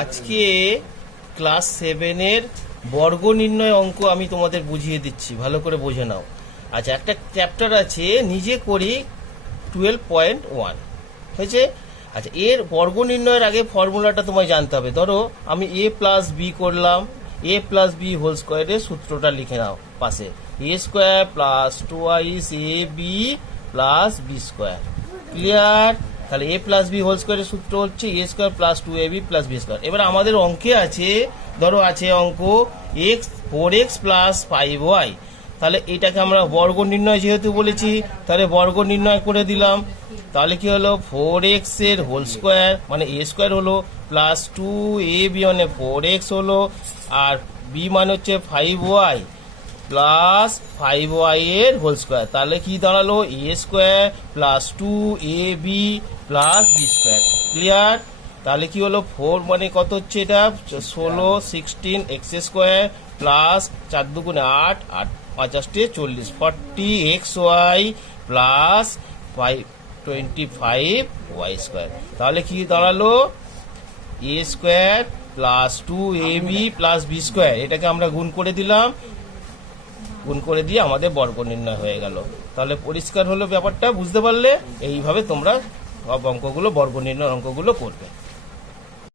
আজকে ক্লাস 7-এর বর্গ নির্ণয় অঙ্ক আমি তোমাদের বুঝিয়ে দিচ্ছি, ভালো করে বুঝে নাও। আচ্ছা, একটা চ্যাপ্টার আছে নিজে করি 12.1 হয়েছে। আচ্ছা, এর বর্গ নির্ণয়ের আগে ফর্মুলাটা তোমায় জানতে হবে। ধরো আমি a প্লাস বি করলাম, a প্লাস বি হোল স্কোয়ারের সূত্রটা লিখে নাও পাশে, a square plus 2x a b plus B square. Clear? তাহলে a প্লাস বি হোল স্কোয়ারের সূত্র হচ্ছে a square plus 2ab plus B square. এবার আমাদের অঙ্কে আছে, ধরো আছে অঙ্ক x 4x প্লাস 5y। তাহলে এটাকে আমরা বর্গ নির্ণয় যেহেতু বলেছি, তাহলে বর্গ নির্ণয় করে দিলাম। তাহলে কি হলো, 4x এর হোল স্কোয়ার মানে a স্কোয়ার হলো, প্লাস 2ab মানে 4x হলো, আর b মানে হচ্ছে 5y প্লাস 5y এর হোল স্কোয়ার। তাহলে কি দাঁড়ালো, a square plus 2ab plus B square. Clear? তাহলে কি হলো, 4 মানে কত হচ্ছে, এটা 16 16 এক্স স্কোয়ার প্লাস 4 দুগুণে 8 8 50 40 40xy প্লাস 25y স্কোয়ার। তাহলে কি দাঁড়ালো, a square plus 2ab plus B square. এটাকে আমরা গুণ করে দিলাম, গুণ করে দিয়ে আমাদের বর্গ নির্ণয় হয়ে গেল। তাহলে পরিষ্কার হলো ব্যাপারটা, বুঝতে পারলে? এইভাবে তোমরা সব অঙ্কগুলো, বর্গ নির্ণয় অঙ্কগুলো করবে।